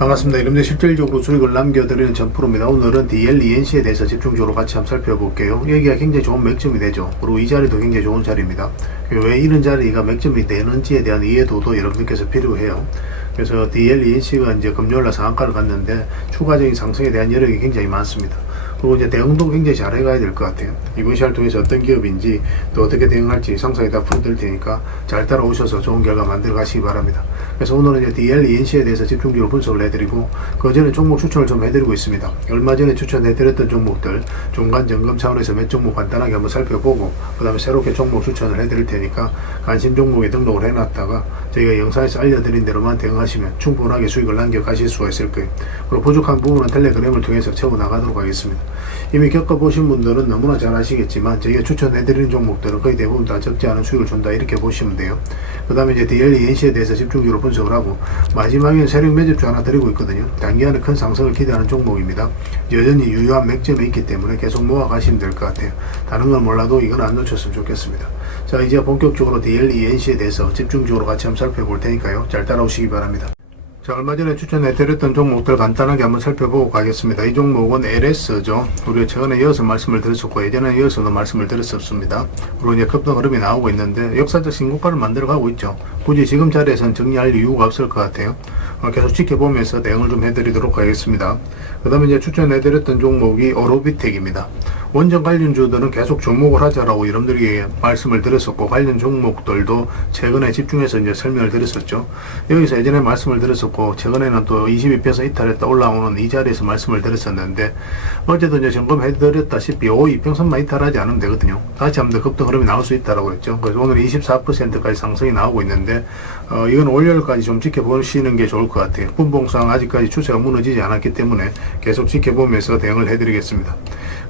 반갑습니다. 여러분들 실질적으로 수익을 남겨드리는 전프로입니다. 오늘은 DLENC에 대해서 집중적으로 같이 한번 살펴볼게요. 여기가 굉장히 좋은 맥점이 되죠. 그리고 이 자리도 굉장히 좋은 자리입니다. 왜 이런 자리가 맥점이 되는지에 대한 이해도도 여러분들께서 필요해요. 그래서 DLENC가 이제 금요일날 상한가를 갔는데 추가적인 상승에 대한 여력이 굉장히 많습니다. 그리고 이제 대응도 굉장히 잘 해가야 될 것 같아요. 이번 시간을 통해서 어떤 기업인지 또 어떻게 대응할지 상상에 다 풀어드릴 테니까 잘 따라오셔서 좋은 결과 만들어 가시기 바랍니다. 그래서 오늘은 이제 DLENC에 대해서 집중적으로 분석을 해드리고 그 전에 종목 추천을 좀 해드리고 있습니다. 얼마 전에 추천해드렸던 종목들 중간 점검 차원에서 몇 종목 간단하게 한번 살펴보고 그 다음에 새롭게 종목 추천을 해드릴 테니까 관심 종목에 등록을 해놨다가 저희가 영상에서 알려드린 대로만 대응하시면 충분하게 수익을 남겨 가실 수가 있을 거예요. 그리고 부족한 부분은 텔레그램을 통해서 채워나가도록 하겠습니다. 이미 겪어보신 분들은 너무나 잘 아시겠지만 저희가 추천해드리는 종목들은 거의 대부분 다 적지 않은 수익을 준다 이렇게 보시면 돼요. 그 다음에 이제 DLENC에 대해서 집중적으로 분석을 하고 마지막에 세력 매집주 하나 드리고 있거든요. 단기간에 큰 상승을 기대하는 종목입니다. 여전히 유효한 맥점이 있기 때문에 계속 모아가시면 될 것 같아요. 다른 건 몰라도 이건 안 놓쳤으면 좋겠습니다. 자, 이제 본격적으로 DLENC에 대해서 집중적으로 같이 한번 살펴볼 테니까요. 잘 따라오시기 바랍니다. 자, 얼마 전에 추천해드렸던 종목들 간단하게 한번 살펴보고 가겠습니다. 이 종목은 LS죠. 우리가 최근에 이어서 말씀을 드렸었고 예전에 이어서도 말씀을 드렸었습니다. 그리고 이제 급등 흐름이 나오고 있는데 역사적 신고가를 만들어가고 있죠. 굳이 지금 자리에서는 정리할 이유가 없을 것 같아요. 계속 지켜보면서 대응을 좀 해드리도록 하겠습니다. 그 다음에 이제 추천해드렸던 종목이 오로비텍입니다. 원전 관련주들은 계속 주목을 하자라고 여러분들에게 말씀을 드렸었고 관련 종목들도 최근에 집중해서 이제 설명을 드렸었죠. 여기서 예전에 말씀을 드렸었고 최근에는 또 22편선 이탈했다 올라오는 이 자리에서 말씀을 드렸었는데 어제도 이제 점검해 드렸다시피 2평선만 이탈하지 않으면 되거든요. 다시 한번 더 급등 흐름이 나올 수 있다라고 했죠. 그래서 오늘 24%까지 상승이 나오고 있는데 이건 월요일까지 좀 지켜보시는 게 좋을 것 같아요. 분봉상 아직까지 추세가 무너지지 않았기 때문에 계속 지켜보면서 대응을 해드리겠습니다.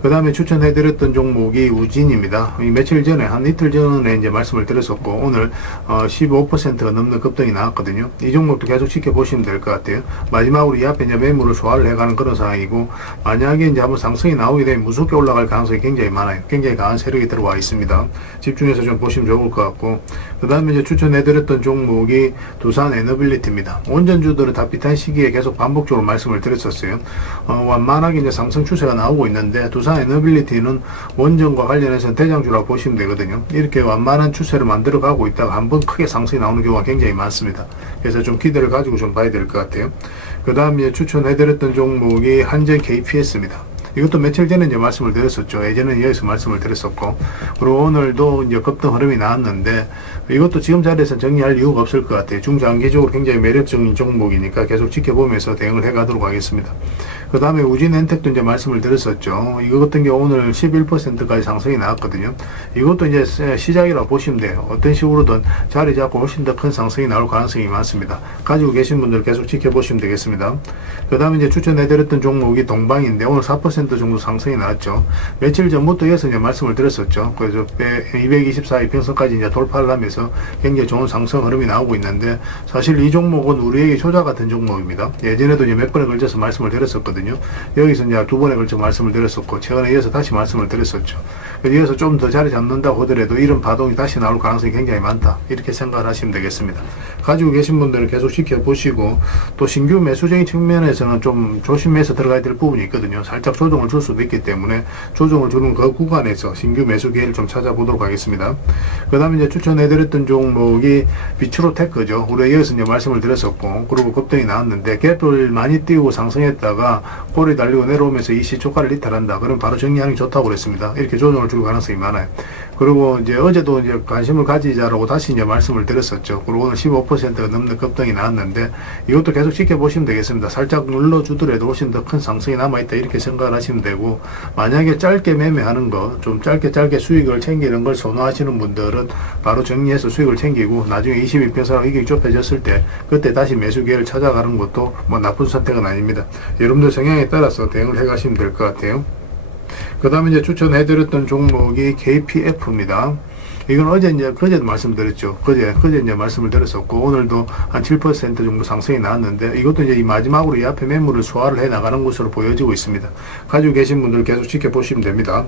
그 다음에 추천해드렸던 종목이 우진입니다. 며칠 전에 한 이틀 전에 이제 말씀을 드렸었고 오늘 15%가 넘는 급등이 나왔거든요. 이 종목도 계속 지켜보시면 될 것 같아요. 마지막으로 이 앞에 이제 매물을 소화를 해가는 그런 상황이고 만약에 이제 한번 상승이 나오게 되면 무섭게 올라갈 가능성이 굉장히 많아요. 굉장히 강한 세력이 들어와 있습니다. 집중해서 좀 보시면 좋을 것 같고 그 다음에 이제 추천해드렸던 종목이 두산 에너빌리티입니다. 원전주들은 다 비슷한 시기에 계속 반복적으로 말씀을 드렸었어요. 완만하게 이제 상승 추세가 나오고 있는데 두산 에너빌리티는 원전과 관련해서는 대장주라고 보시면 되거든요. 이렇게 완만한 추세를 만들어 가고 있다가 한번 크게 상승이 나오는 경우가 굉장히 많습니다. 그래서 좀 기대를 가지고 좀 봐야 될 것 같아요. 그 다음에 추천해드렸던 종목이 한전 KPS입니다. 이것도 며칠 전에 이제 말씀을 드렸었죠. 예전에 여기서 말씀을 드렸었고, 그리고 오늘도 이제 급등 흐름이 나왔는데, 이것도 지금 자리에서 정리할 이유가 없을 것 같아요. 중장기적으로 굉장히 매력적인 종목이니까 계속 지켜보면서 대응을 해 가도록 하겠습니다. 그 다음에 우진엔텍도 이제 말씀을 드렸었죠. 이거 같은 경우 오늘 11%까지 상승이 나왔거든요. 이것도 이제 시작이라고 보시면 돼요. 어떤 식으로든 자리 잡고 훨씬 더 큰 상승이 나올 가능성이 많습니다. 가지고 계신 분들 계속 지켜보시면 되겠습니다. 그 다음에 이제 추천해드렸던 종목이 동방인데 오늘 4% 정도 상승이 나왔죠. 며칠 전부터 이어서 이제 말씀을 드렸었죠. 그래서 224 이평선까지 이제 돌파를 하면서 굉장히 좋은 상승 흐름이 나오고 있는데 사실 이 종목은 우리에게 효자 같은 종목입니다. 예전에도 이제 몇 번에 걸쳐서 말씀을 드렸었거든요. 여기서 이제 두 번에 걸쳐 말씀을 드렸었고 최근에 이어서 다시 말씀을 드렸었죠. 이어서 좀 더 자리 잡는다고 하더라도 이런 파동이 다시 나올 가능성이 굉장히 많다. 이렇게 생각을 하시면 되겠습니다. 가지고 계신 분들은 계속 지켜보시고 또 신규 매수적인 측면에서는 좀 조심해서 들어가야 될 부분이 있거든요. 살짝 조정을 줄 수도 있기 때문에 조정을 주는 그 구간에서 신규 매수 기회를 좀 찾아보도록 하겠습니다. 그 다음에 이제 추천해드렸던 종목이 비추로테크죠. 우리가 이어서 이제 말씀을 드렸었고 그리고 급등이 나왔는데 갭을 많이 띄우고 상승했다가 꼬리 달리고 내려오면서 이 시초가를 이탈한다. 그럼 바로 정리하는 게 좋다고 그랬습니다. 이렇게 조정을 줄 가능성이 많아요. 그리고 이제 어제도 이제 관심을 가지자라고 다시 이제 말씀을 드렸었죠. 그리고 오늘 15%가 넘는 급등이 나왔는데 이것도 계속 지켜보시면 되겠습니다. 살짝 눌러주더라도 훨씬 더 큰 상승이 남아있다. 이렇게 생각을 하시면 되고 만약에 짧게 매매하는 거 좀 짧게 수익을 챙기는 걸 선호하시는 분들은 바로 정리해서 수익을 챙기고 나중에 22편선하고 이익이 좁혀졌을 때 그때 다시 매수 기회를 찾아가는 것도 뭐 나쁜 선택은 아닙니다. 여러분들 성향에 따라서 대응을 해 가시면 될 것 같아요. 그 다음에 이제 추천해드렸던 종목이 KPF입니다. 이건 그제도 말씀드렸죠. 그제 이제 말씀을 드렸었고, 오늘도 한 7% 정도 상승이 나왔는데, 이것도 이제 이 마지막으로 이 앞에 매물을 소화를 해 나가는 것으로 보여지고 있습니다. 가지고 계신 분들 계속 지켜보시면 됩니다.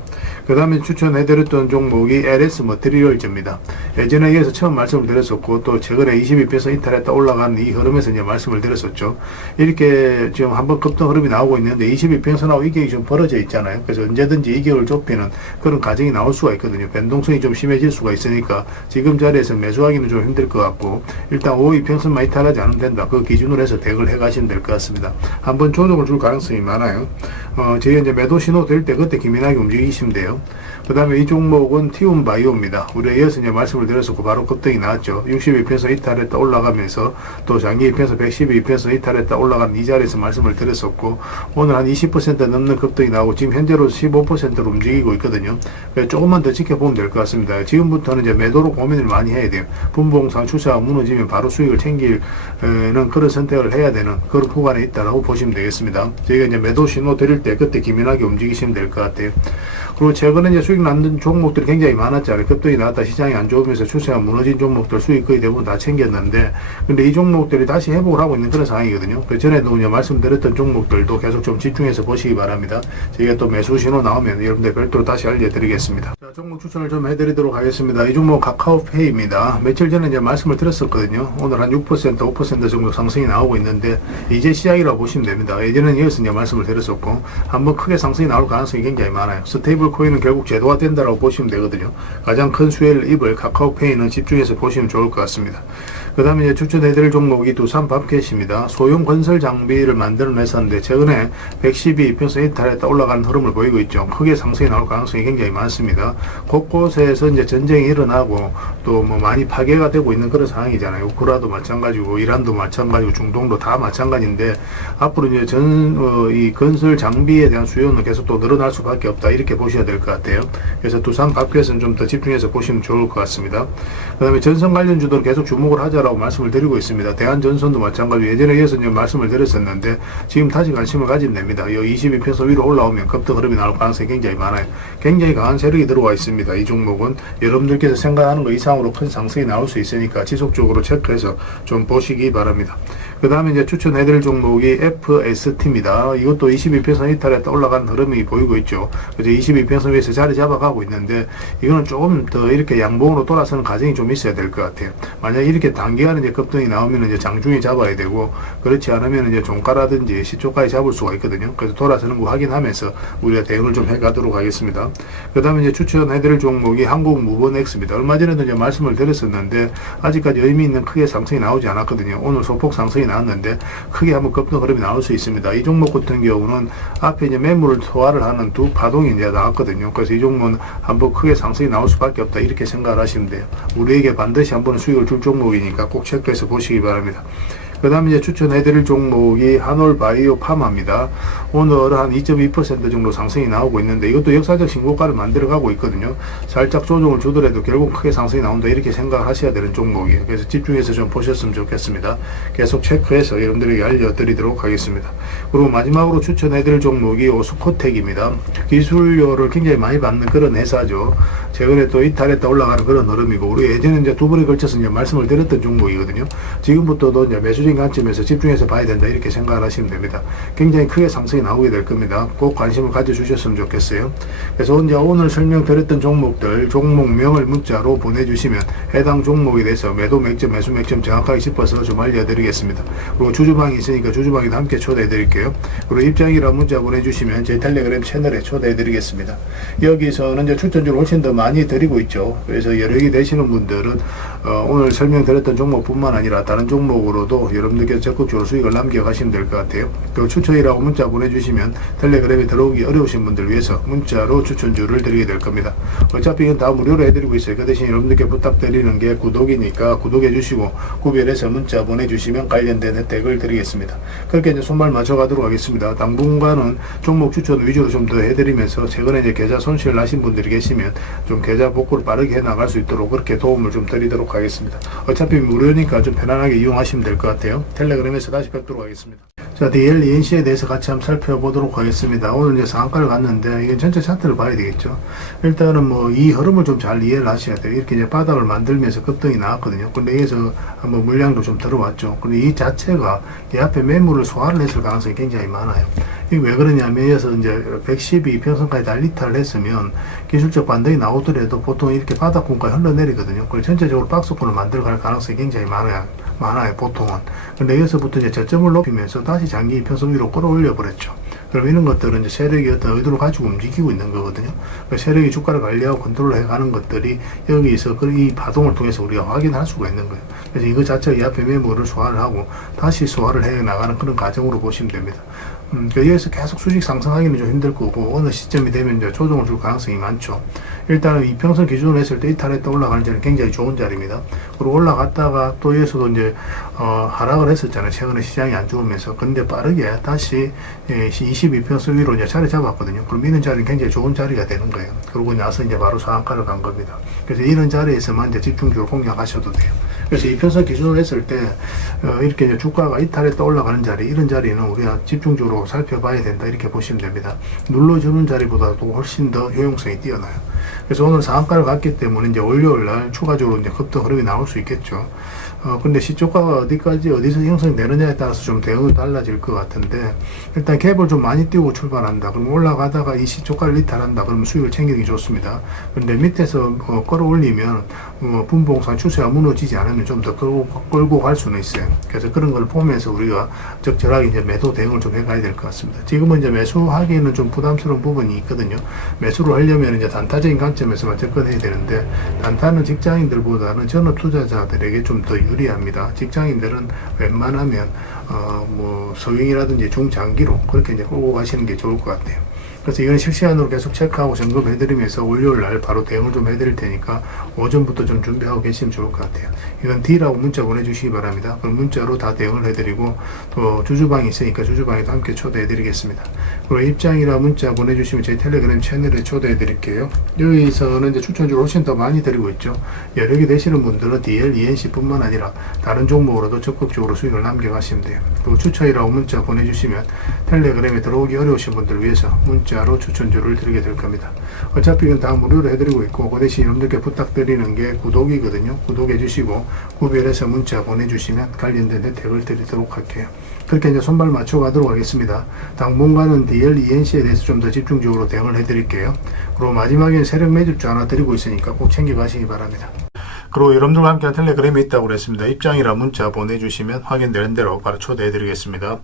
그 다음에 추천해드렸던 종목이 LS 머티리얼즈입니다. 예전에 이어서 처음 말씀을 드렸었고, 또 최근에 22% 이탈했다 올라간 이 흐름에서 이제 말씀을 드렸었죠. 이렇게 지금 한번 급등 흐름이 나오고 있는데, 22%하고 이격이 좀 벌어져 있잖아요. 그래서 언제든지 이격을 좁히는 그런 과정이 나올 수가 있거든요. 변동성이 좀 심해질 수가 있으니까 지금 자리에서 매수하기는 좀 힘들 것 같고, 일단 5이평선만 이탈하지 않으면 된다. 그 기준으로 해서 대응을 해 가시면 될 것 같습니다. 한번 조정을 줄 가능성이 많아요. 저희 이제 매도 신호 될 때 그때 기민하게 움직이시면 돼요. 그 다음에 이 종목은 티움 바이오입니다. 우리가 이어서 이제 말씀을 드렸었고, 바로 급등이 나왔죠. 62평선 이탈했다 올라가면서, 또 장기 이평선 112평선 이탈했다 올라간 이 자리에서 말씀을 드렸었고, 오늘 한 20% 넘는 급등이 나오고, 지금 현재로 15%로 움직이고 있거든요. 그래서 조금만 더 지켜보면 될 것 같습니다. 지금부터는 이제 매도로 고민을 많이 해야 돼요. 분봉상 추세가 무너지면 바로 수익을 챙기는 그런 선택을 해야 되는 그런 구간에 있다라고 보시면 되겠습니다. 저희가 이제 매도 신호 드릴 때 그때 기민하게 움직이시면 될 것 같아요. 그리고 최근에 이제 수익 나는 종목들이 굉장히 많았잖아요. 급등이 나왔다 시장이 안 좋으면서 추세가 무너진 종목들 수익 거의 대부분 다 챙겼는데, 근데 이 종목들이 다시 회복을 하고 있는 그런 상황이거든요. 그 전에도 이제 말씀드렸던 종목들도 계속 좀 집중해서 보시기 바랍니다. 저희가 또 매수 신호 나오면 여러분들 별도로 다시 알려드리겠습니다. 자, 종목 추천을 좀 해드리도록 하겠습니다. 이 종목 카카오페이입니다. 며칠 전에 이제 말씀을 드렸었거든요. 오늘 한 6%, 5% 정도 상승이 나오고 있는데, 이제 시작이라고 보시면 됩니다. 예전에는 이어서 이제 말씀을 드렸었고, 한번 크게 상승이 나올 가능성이 굉장히 많아요. 스테이블 코인은 결국 제도화 된다라고 보시면 되거든요. 가장 큰 수혜를 입을 카카오페이는 집중해서 보시면 좋을 것 같습니다. 그 다음에 이제 추천해드릴 종목이 두산밥켓입니다. 소형 건설 장비를 만드는 회사인데, 최근에 112평선 이탈했다 올라가는 흐름을 보이고 있죠. 크게 상승이 나올 가능성이 굉장히 많습니다. 곳곳에서 이제 전쟁이 일어나고, 또 뭐 많이 파괴가 되고 있는 그런 상황이잖아요. 우크라도 마찬가지고, 이란도 마찬가지고, 중동도 다 마찬가지인데, 앞으로 이제 이 건설 장비에 대한 수요는 계속 또 늘어날 수밖에 없다. 이렇게 보셔야 될 것 같아요. 그래서 두산밥켓은 좀 더 집중해서 보시면 좋을 것 같습니다. 그 다음에 전선 관련주도 계속 주목을 하자라고 말씀을 드리고 있습니다. 대한전선도 마찬가지고, 예전에 이어서 이제 말씀을 드렸었는데, 지금 다시 관심을 가지면 됩니다. 이 22평선 위로 올라오면 급등 흐름이 나올 가능성이 굉장히 많아요. 굉장히 강한 세력이 들어와 있습니다. 이 종목은 여러분들께서 생각하는 것 이상으로 큰 상승이 나올 수 있으니까 지속적으로 체크해서 좀 보시기 바랍니다. 그 다음에 이제 추천해드릴 종목이 FST입니다. 이것도 22평선 이탈했다 올라간 흐름이 보이고 있죠. 그래서 22평선 위에서 자리 잡아가고 있는데, 이거는 조금 더 이렇게 양봉으로 돌아서는 과정이 좀 있어야 될 것 같아요. 만약 이렇게 단기간에 이제 급등이 나오면 이제 장중에 잡아야 되고, 그렇지 않으면 이제 종가라든지 시초가에 잡을 수가 있거든요. 그래서 돌아서는 거 확인하면서 우리가 대응을 좀 해가도록 하겠습니다. 그 다음에 이제 추천해드릴 종목이 한국무번X입니다. 얼마 전에도 이제 말씀을 드렸었는데, 아직까지 의미 있는 크게 상승이 나오지 않았거든요. 오늘 소폭 상승이 나왔는데, 크게 한번 급등 흐름이 나올 수 있습니다. 이 종목 같은 경우는 앞에 이제 매물을 소화를 하는 두 파동이 이제 나왔거든요. 그래서 이 종목은 한번 크게 상승이 나올 수밖에 없다. 이렇게 생각을 하시면 돼요. 우리에게 반드시 한번 수익을 줄 종목이니까 꼭 체크해서 보시기 바랍니다. 그 다음에 이제 추천해드릴 종목이 한올바이오 파마입니다. 오늘 한 2.2% 정도 상승이 나오고 있는데, 이것도 역사적 신고가를 만들어가고 있거든요. 살짝 조정을 주더라도 결국 크게 상승이 나온다. 이렇게 생각을 하셔야 되는 종목이에요. 그래서 집중해서 좀 보셨으면 좋겠습니다. 계속 체크해서 여러분들에게 알려드리도록 하겠습니다. 그리고 마지막으로 추천해드릴 종목이 오스코텍입니다. 기술료를 굉장히 많이 받는 그런 회사죠. 최근에 또 이탈했다 올라가는 그런 흐름이고, 우리 예전에 이제 두 번에 걸쳐서 이제 말씀을 드렸던 종목이거든요. 지금부터도 이제 매수적인 관점에서 집중해서 봐야 된다. 이렇게 생각을 하시면 됩니다. 굉장히 크게 상승이 나오게 될 겁니다. 꼭 관심을 가져주셨으면 좋겠어요. 그래서 이제 오늘 설명드렸던 종목들, 종목명을 문자로 보내주시면 해당 종목에 대해서 매도 맥점, 매수 맥점 정확하게 짚어서 좀 알려드리겠습니다. 그리고 주주방이 있으니까 주주방에도 함께 초대해드릴게요. 그리고 입장이라 문자 보내주시면 제 텔레그램 채널에 초대해드리겠습니다. 여기서는 이제 추천주를 훨씬 더 많이 드리고 있죠. 그래서 여력이 되시는 분들은 오늘 설명드렸던 종목뿐만 아니라 다른 종목으로도 여러분들께서 적극적으로 수익을 남겨가시면 될 것 같아요. 그 추천이라고 문자 보내주시면 텔레그램에 들어오기 어려우신 분들 위해서 문자로 추천주를 드리게 될 겁니다. 어차피 이건 다 무료로 해드리고 있어요. 그 대신 여러분들께 부탁드리는 게 구독이니까 구독해주시고 구별해서 문자 보내주시면 관련된 혜택을 드리겠습니다. 그렇게 이제 손발 맞춰가도록 하겠습니다. 당분간은 종목 추천 위주로 좀 더 해드리면서, 최근에 이제 계좌 손실 나신 분들이 계시면 좀 계좌 복구를 빠르게 해나갈 수 있도록 그렇게 도움을 좀 드리도록 하겠습니다. 어차피 무료니까 좀 편안하게 이용하시면 될 것 같아요. 텔레그램에서 다시 뵙도록 하겠습니다. 자, DLENC에 대해서 같이 한번 살펴보도록 하겠습니다. 오늘 이제 상한가를 갔는데, 이게 전체 차트를 봐야 되겠죠. 일단은 뭐, 이 흐름을 좀 잘 이해를 하셔야 돼요. 이렇게 이제 바닥을 만들면서 급등이 나왔거든요. 근데 여기서 한번 물량도 좀 들어왔죠. 근데 이 자체가 이 앞에 매물을 소화를 했을 가능성이 굉장히 많아요. 이게 왜 그러냐면, 여기서 이제 112 평선까지 달리타를 했으면, 기술적 반등이 나오더라도 보통 이렇게 바닥권까지 흘러내리거든요. 그래서 전체적으로 박스권을 만들어갈 가능성이 굉장히 많아요, 보통은. 근데 여기서부터 이제 저점을 높이면서 다시 장기 이평선 위로 끌어올려 버렸죠. 그럼 이런 것들은 이제 세력이 어떤 의도를 가지고 움직이고 있는 거거든요. 세력이 주가를 관리하고 컨트롤 해가는 것들이 여기서 이 파동을 통해서 우리가 확인할 수가 있는 거예요. 그래서 이거 자체가 이 앞에 매물을 소화를 하고 다시 소화를 해 나가는 그런 과정으로 보시면 됩니다. 여기에서 계속 수직 상승하기는 좀 힘들 거고, 어느 시점이 되면 이제 조정을 줄 가능성이 많죠. 일단은 이평선 기준으로 했을 때 이탈했다 올라가는 자리는 굉장히 좋은 자리입니다. 그리고 올라갔다가 또 여기서도 이제 하락을 했었잖아요. 최근에 시장이 안 좋으면서. 근데 빠르게 다시 22평선 위로 이제 자리 잡았거든요. 그럼 이런 자리는 굉장히 좋은 자리가 되는 거예요. 그러고 나서 이제 바로 상한가를 간 겁니다. 그래서 이런 자리에서만 이제 집중적으로 공략하셔도 돼요. 그래서 이평선 기준으로 했을 때 이렇게 이제 주가가 이탈했다 올라가는 자리, 이런 자리는 우리가 집중적으로 살펴봐야 된다, 이렇게 보시면 됩니다. 눌러주는 자리보다도 훨씬 더 효용성이 뛰어나요. 그래서 오늘 상한가를 갔기 때문에 이제 월요일 날 추가적으로 이제 급등 흐름이 나올 수 있겠죠. 근데 시초가가 어디서 형성되느냐에 따라서 좀 대응이 달라질 것 같은데, 일단 갭을 좀 많이 띄우고 출발한다. 그럼 올라가다가 이 시초가를 이탈한다. 그러면 수익을 챙기는 게 좋습니다. 근데 밑에서 끌어올리면 분봉상 추세가 무너지지 않으면 좀 더 끌고 갈 수는 있어요. 그래서 그런 걸 보면서 우리가 적절하게 이제 매도 대응을 좀 해가야 될 것 같습니다. 지금은 이제 매수하기에는 좀 부담스러운 부분이 있거든요. 매수를 하려면 이제 단타적인 관점에서만 접근해야 되는데, 단타는 직장인들보다는 전업 투자자들에게 좀 더 유리합니다. 직장인들은 웬만하면 뭐 서윙이라든지 중장기로 그렇게 이제 끌고 가시는 게 좋을 것 같아요. 그래서 이건 실시간으로 계속 체크하고 점검해드리면서 월요일 날 바로 대응을 좀 해드릴 테니까 오전부터 좀 준비하고 계시면 좋을 것 같아요. 이건 D라고 문자 보내주시기 바랍니다. 그럼 문자로 다 대응을 해드리고, 또 주주방이 있으니까 주주방에도 함께 초대해드리겠습니다. 그리고 입장이라 문자 보내주시면 저희 텔레그램 채널에 초대해드릴게요. 여기서는 이제 추천주를 훨씬 더 많이 드리고 있죠. 여러 개 되시는 분들은 DLENC 뿐만 아니라 다른 종목으로도 적극적으로 수익을 남겨가시면 돼요. 그리고 추천이라고 문자 보내주시면 텔레그램에 들어오기 어려우신 분들을 위해서 문자로 추천주를 드리게 될 겁니다. 어차피 이건 다 무료로 해드리고 있고, 그 대신 여러분들께 부탁드리는 게 구독이거든요. 구독해 주시고 구별해서 문자 보내주시면 관련된 혜택을 드리도록 할게요. 그렇게 이제 손발 맞춰 가도록 하겠습니다. 당분간은 DLENC에 대해서 좀 더 집중적으로 대응을 해드릴게요. 그리고 마지막에 세력 매집주 하나 드리고 있으니까 꼭 챙겨 가시기 바랍니다. 그리고 여러분들과 함께한 텔레그램이 있다고 그랬습니다. 입장이라 문자 보내주시면 확인되는 대로 바로 초대해드리겠습니다.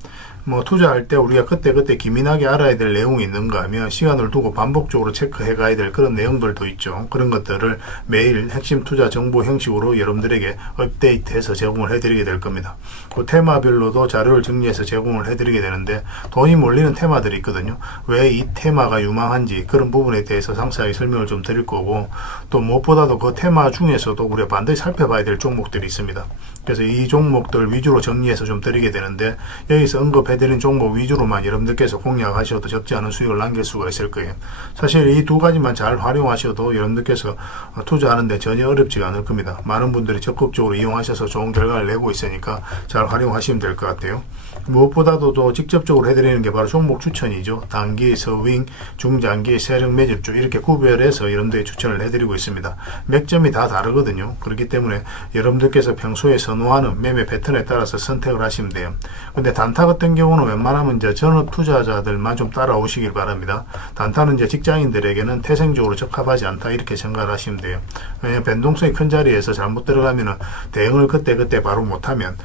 뭐 투자할 때 우리가 그때그때 기민하게 알아야 될 내용이 있는가 하면 시간을 두고 반복적으로 체크해 가야 될 그런 내용들도 있죠. 그런 것들을 매일 핵심 투자 정보 형식으로 여러분들에게 업데이트해서 제공을 해드리게 될 겁니다. 그 테마별로도 자료를 정리해서 제공을 해드리게 되는데, 돈이 몰리는 테마들이 있거든요. 왜 이 테마가 유망한지 그런 부분에 대해서 상세하게 설명을 좀 드릴 거고, 또 무엇보다도 그 테마 중에서도 우리가 반드시 살펴봐야 될 종목들이 있습니다. 그래서 이 종목들 위주로 정리해서 좀 드리게 되는데, 여기서 언급해드린 종목 위주로만 여러분들께서 공략하셔도 적지 않은 수익을 남길 수가 있을 거예요. 사실 이 두 가지만 잘 활용하셔도 여러분들께서 투자하는데 전혀 어렵지가 않을 겁니다. 많은 분들이 적극적으로 이용하셔서 좋은 결과를 내고 있으니까 잘 활용하시면 될 것 같아요. 무엇보다도 또 직접적으로 해드리는 게 바로 종목 추천이죠. 단기, 서윙, 중장기, 세력 매집주 이렇게 구별해서 여러분들이 추천을 해드리고 있습니다. 맥점이 다 다르거든요. 그렇기 때문에 여러분들께서 평소에 선호하는 매매 패턴에 따라서 선택을 하시면 돼요. 근데 단타 같은 경우는 웬만하면 이제 전업 투자자들만 좀 따라오시길 바랍니다. 단타는 이제 직장인들에게는 태생적으로 적합하지 않다, 이렇게 생각을 하시면 돼요. 왜냐하면 변동성이 큰 자리에서 잘못 들어가면은 대응을 그때 바로 못하면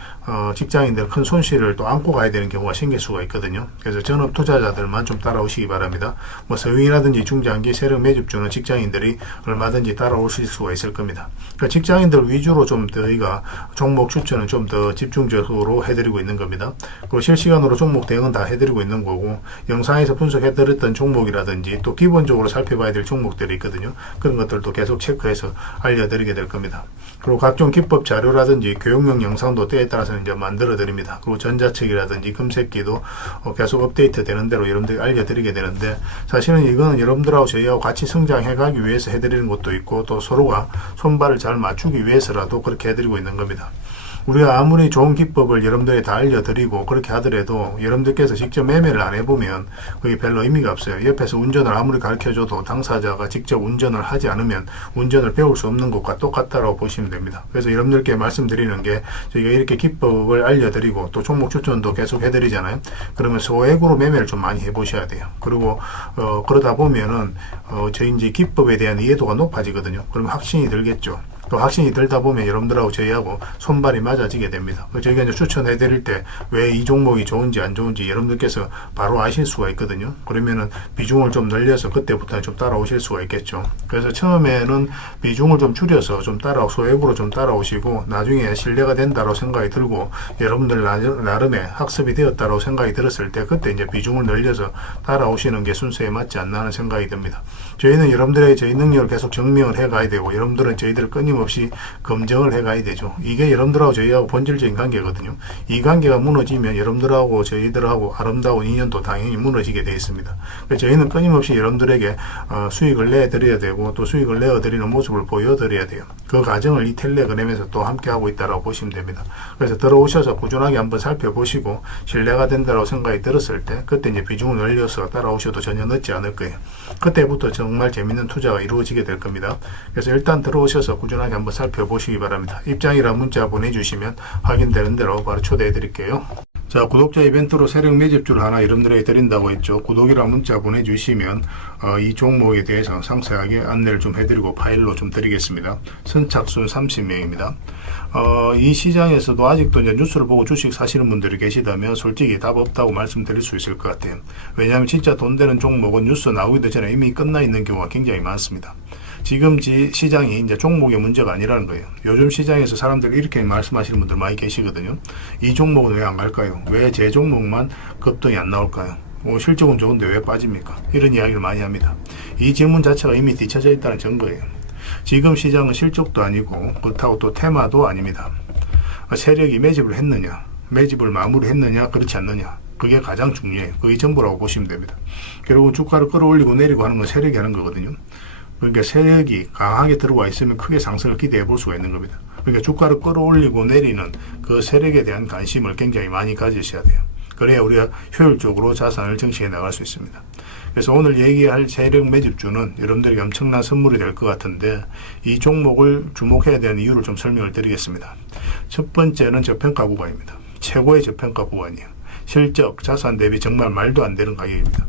직장인들 큰 손실을 또 안고 가야 되는 경우가 생길 수가 있거든요. 그래서 전업 투자자들만 좀 따라오시기 바랍니다. 뭐 서윙이라든지 중장기 세력 매집주는 직장인들이 얼마든지 따라오실 수가 있을 겁니다. 그러니까 직장인들 위주로 좀 저희가 종목 추천은 좀 더 집중적으로 해드리고 있는 겁니다. 그리고 실시간으로 종목 대응은 다 해드리고 있는 거고, 영상에서 분석해드렸던 종목이라든지 또 기본적으로 살펴봐야 될 종목들이 있거든요. 그런 것들도 계속 체크해서 알려드리게 될 겁니다. 그리고 각종 기법 자료라든지 교육용 영상도 때에 따라서 이제 만들어 드립니다. 그리고 전자책이라든지 금색기도 계속 업데이트 되는 대로 여러분들이 알려드리게 되는데, 사실은 이거는 여러분들하고 저희하고 같이 성장해 가기 위해서 해드리는 것도 있고, 또 서로가 손발을 잘 맞추기 위해서라도 그렇게 해드리고 있는 겁니다. 우리가 아무리 좋은 기법을 여러분들이 다 알려드리고 그렇게 하더라도 여러분들께서 직접 매매를 안 해보면 그게 별로 의미가 없어요. 옆에서 운전을 아무리 가르쳐줘도 당사자가 직접 운전을 하지 않으면 운전을 배울 수 없는 것과 똑같다고 보시면 됩니다. 그래서 여러분들께 말씀드리는 게 저희가 이렇게 기법을 알려드리고 또 종목 추천도 계속 해드리잖아요. 그러면 소액으로 매매를 좀 많이 해보셔야 돼요. 그리고 그러다 보면은 저희 이제 기법에 대한 이해도가 높아지거든요. 그러면 확신이 들겠죠. 또 확신이 들다 보면 여러분들하고 저희하고 손발이 맞아지게 됩니다. 저희가 이제 추천해 드릴 때 왜 이 종목이 좋은지 안 좋은지 여러분들께서 바로 아실 수가 있거든요. 그러면은 비중을 좀 늘려서 그때부터 좀 따라오실 수가 있겠죠. 그래서 처음에는 비중을 좀 줄여서 좀 소액으로 좀 따라오시고 나중에 신뢰가 된다고 생각이 들고 여러분들 나름의 학습이 되었다고 생각이 들었을 때 그때 이제 비중을 늘려서 따라오시는 게 순서에 맞지 않나 하는 생각이 듭니다. 저희는 여러분들의 저희 능력을 계속 증명을 해 가야 되고 여러분들은 저희들을 끊임없이 검증을 해 가야 되죠. 이게 여러분들하고 저희하고 본질적인 관계거든요. 이 관계가 무너지면 여러분들하고 저희들하고 아름다운 인연도 당연히 무너지게 되어 있습니다. 그래서 저희는 끊임없이 여러분들에게 수익을 내드려야 되고 또 수익을 내어드리는 모습을 보여드려야 돼요. 그 과정을 이 텔레그램에서 또 함께 하고 있다고 보시면 됩니다. 그래서 들어오셔서 꾸준하게 한번 살펴보시고 신뢰가 된다고 생각이 들었을 때 그때 이제 비중을 늘려서 따라오셔도 전혀 늦지 않을 거예요. 그때부터 정말 재밌는 투자가 이루어지게 될 겁니다. 그래서 일단 들어오셔서 꾸준하게 한번 살펴보시기 바랍니다. 입장이랑 문자 보내주시면 확인되는 대로 바로 초대해 드릴게요. 자, 구독자 이벤트로 세력 매집주를 하나 여러분들에게 드린다고 했죠. 구독이랑 문자 보내주시면 이 종목에 대해서 상세하게 안내를 좀 해드리고 파일로 좀 드리겠습니다. 선착순 30명입니다. 이 시장에서도 아직도 이제 뉴스를 보고 주식 사시는 분들이 계시다면 솔직히 답 없다고 말씀드릴 수 있을 것 같아요. 왜냐하면 진짜 돈 되는 종목은 뉴스 나오기도 전에 이미 끝나 있는 경우가 굉장히 많습니다. 지금 시장이 이제 종목의 문제가 아니라는 거예요. 요즘 시장에서 사람들이 이렇게 말씀하시는 분들 많이 계시거든요. 이 종목은 왜 안 갈까요? 왜 제 종목만 급등이 안 나올까요? 실적은 좋은데 왜 빠집니까? 이런 이야기를 많이 합니다. 이 질문 자체가 이미 뒤쳐져 있다는 증거예요. 지금 시장은 실적도 아니고 그렇다고 또 테마도 아닙니다. 세력이 매집을 했느냐, 매집을 마무리했느냐, 그렇지 않느냐. 그게 가장 중요해요. 그게 전부라고 보시면 됩니다. 결국 주가를 끌어올리고 내리고 하는 건 세력이 하는 거거든요. 그러니까 세력이 강하게 들어와 있으면 크게 상승을 기대해 볼 수가 있는 겁니다. 그러니까 주가를 끌어올리고 내리는 그 세력에 대한 관심을 굉장히 많이 가지셔야 돼요. 그래야 우리가 효율적으로 자산을 정치해 나갈 수 있습니다. 그래서 오늘 얘기할 세력 매집주는 여러분들에게 엄청난 선물이 될 것 같은데 이 종목을 주목해야 되는 이유를 좀 설명을 드리겠습니다. 첫 번째는 저평가 구간입니다. 최고의 저평가 구간이에요. 실적, 자산 대비 정말 말도 안 되는 가격입니다.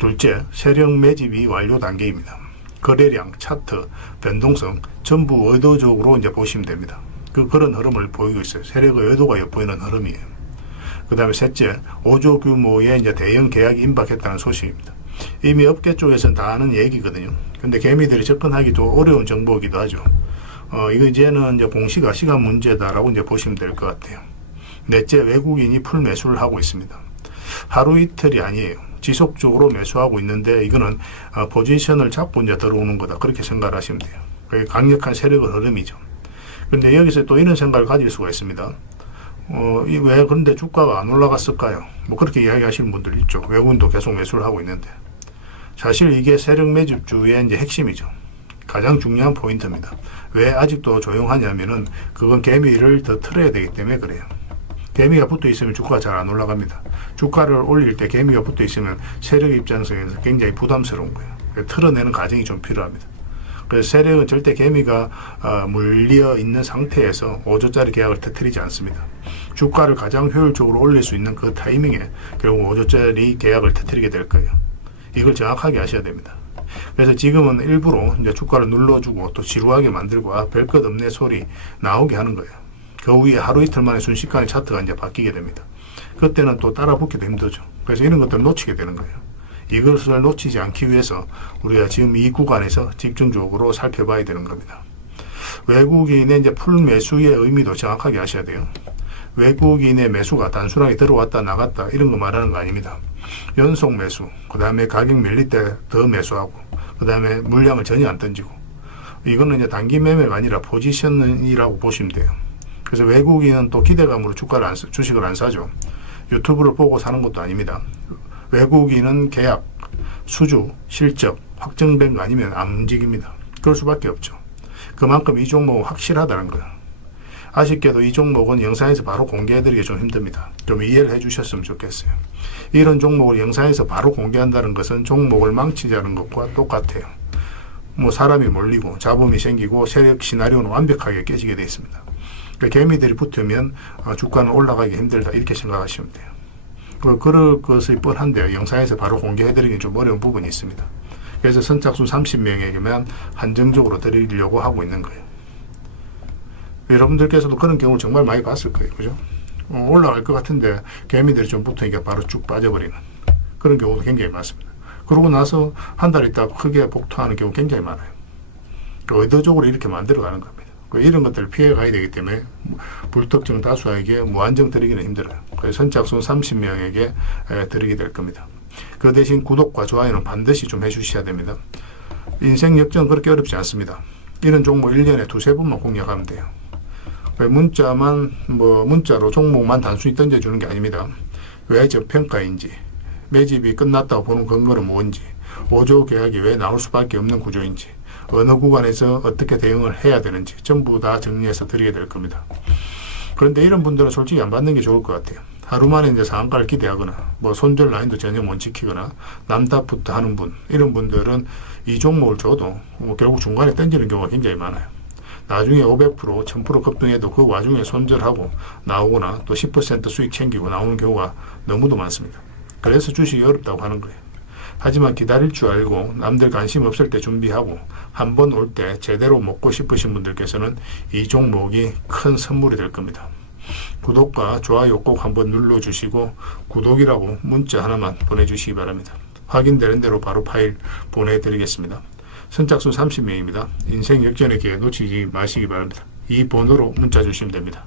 둘째, 세력 매집이 완료 단계입니다. 거래량, 차트, 변동성 전부 의도적으로 이제 보시면 됩니다. 그런 흐름을 보이고 있어요. 세력의 의도가 엿보이는 흐름이에요. 그 다음에 셋째, 5조 규모의 이제 대형 계약이 임박했다는 소식입니다. 이미 업계 쪽에서는 다 아는 얘기거든요. 근데 개미들이 접근하기도 어려운 정보이기도 하죠. 이거 이제는 이제 공시가 시간 문제다라고 이제 보시면 될 것 같아요. 넷째, 외국인이 풀 매수를 하고 있습니다. 하루 이틀이 아니에요. 지속적으로 매수하고 있는데 이거는 포지션을 잡고 이제 들어오는 거다. 그렇게 생각을 하시면 돼요. 그게 강력한 세력의 흐름이죠. 그런데 여기서 또 이런 생각을 가질 수가 있습니다. 왜 그런데 주가가 안 올라갔을까요? 뭐 그렇게 이야기하시는 분들 있죠. 외국인도 계속 매수를 하고 있는데. 사실 이게 세력 매집주의 이제 핵심이죠. 가장 중요한 포인트입니다. 왜 아직도 조용하냐면은 그건 개미를 더 틀어야 되기 때문에 그래요. 개미가 붙어 있으면 주가가 잘 안 올라갑니다. 주가를 올릴 때 개미가 붙어 있으면 세력 입장에서 굉장히 부담스러운 거예요. 틀어내는 과정이 좀 필요합니다. 그래서 세력은 절대 개미가 물려 있는 상태에서 5조짜리 계약을 터뜨리지 않습니다. 주가를 가장 효율적으로 올릴 수 있는 그 타이밍에 결국 5조짜리 계약을 터뜨리게 될 거예요. 이걸 정확하게 아셔야 됩니다. 그래서 지금은 일부러 이제 주가를 눌러주고 또 지루하게 만들고 별 것 없네 소리 나오게 하는 거예요. 그 후에 하루 이틀 만에 순식간에 차트가 이제 바뀌게 됩니다. 그때는 또 따라 붙기도 힘들죠. 그래서 이런 것들을 놓치게 되는 거예요. 이것을 놓치지 않기 위해서 우리가 지금 이 구간에서 집중적으로 살펴봐야 되는 겁니다. 외국인의 이제 풀 매수의 의미도 정확하게 아셔야 돼요. 외국인의 매수가 단순하게 들어왔다 나갔다 이런 거 말하는 거 아닙니다. 연속 매수, 그 다음에 가격 밀릴 때 더 매수하고, 그 다음에 물량을 전혀 안 던지고, 이거는 이제 단기 매매가 아니라 포지션이라고 보시면 돼요. 그래서 외국인은 또 기대감으로 주식을 안 사죠. 유튜브를 보고 사는 것도 아닙니다. 외국인은 계약, 수주, 실적 확정된 거 아니면 안 움직입니다. 그럴 수밖에 없죠. 그만큼 이 종목은 확실하다는 거예요. 아쉽게도 이 종목은 영상에서 바로 공개해드리기 좀 힘듭니다. 좀 이해를 해주셨으면 좋겠어요. 이런 종목을 영상에서 바로 공개한다는 것은 종목을 망치자는 것과 똑같아요. 뭐 사람이 몰리고 잡음이 생기고 세력 시나리오는 완벽하게 깨지게 되어 있습니다. 그러니까 개미들이 붙으면 주가는 올라가기 힘들다 이렇게 생각하시면 돼요. 그럴 것이 뻔한데요. 영상에서 바로 공개해드리기 좀 어려운 부분이 있습니다. 그래서 선착순 30명에게만 한정적으로 드리려고 하고 있는 거예요. 여러분들께서도 그런 경우를 정말 많이 봤을 거예요. 그죠? 올라갈 것 같은데 개미들이 좀 붙으니까 바로 쭉 빠져버리는 그런 경우도 굉장히 많습니다. 그러고 나서 한 달 있다 크게 복토하는 경우 굉장히 많아요. 의도적으로 이렇게 만들어가는 겁니다. 이런 것들을 피해 가야 되기 때문에 불특정 다수에게 무한정 드리기는 힘들어요. 그래서 선착순 30명에게 드리게 될 겁니다. 그 대신 구독과 좋아요는 반드시 좀 해주셔야 됩니다. 인생 역전 그렇게 어렵지 않습니다. 이런 종목 1년에 두세 번만 공략하면 돼요. 문자로 종목만 단순히 던져주는 게 아닙니다. 왜 저평가인지, 매집이 끝났다고 보는 근거는 뭔지, 5조 계약이 왜 나올 수밖에 없는 구조인지, 어느 구간에서 어떻게 대응을 해야 되는지 전부 다 정리해서 드리게 될 겁니다. 그런데 이런 분들은 솔직히 안 받는 게 좋을 것 같아요. 하루 만에 이제 상한가를 기대하거나 손절 라인도 전혀 못 지키거나 남답부터 하는 분, 이런 분들은 이 종목을 줘도 결국 중간에 던지는 경우가 굉장히 많아요. 나중에 500%, 1000% 급등해도 그 와중에 손절하고 나오거나 또 10% 수익 챙기고 나오는 경우가 너무도 많습니다. 그래서 주식이 어렵다고 하는 거예요. 하지만 기다릴 줄 알고 남들 관심 없을 때 준비하고 한 번 올 때 제대로 먹고 싶으신 분들께서는 이 종목이 큰 선물이 될 겁니다. 구독과 좋아요 꼭 한번 눌러주시고 구독이라고 문자 하나만 보내주시기 바랍니다. 확인되는 대로 바로 파일 보내드리겠습니다. 선착순 30명입니다. 인생 역전의 기회 놓치지 마시기 바랍니다. 이 번호로 문자 주시면 됩니다.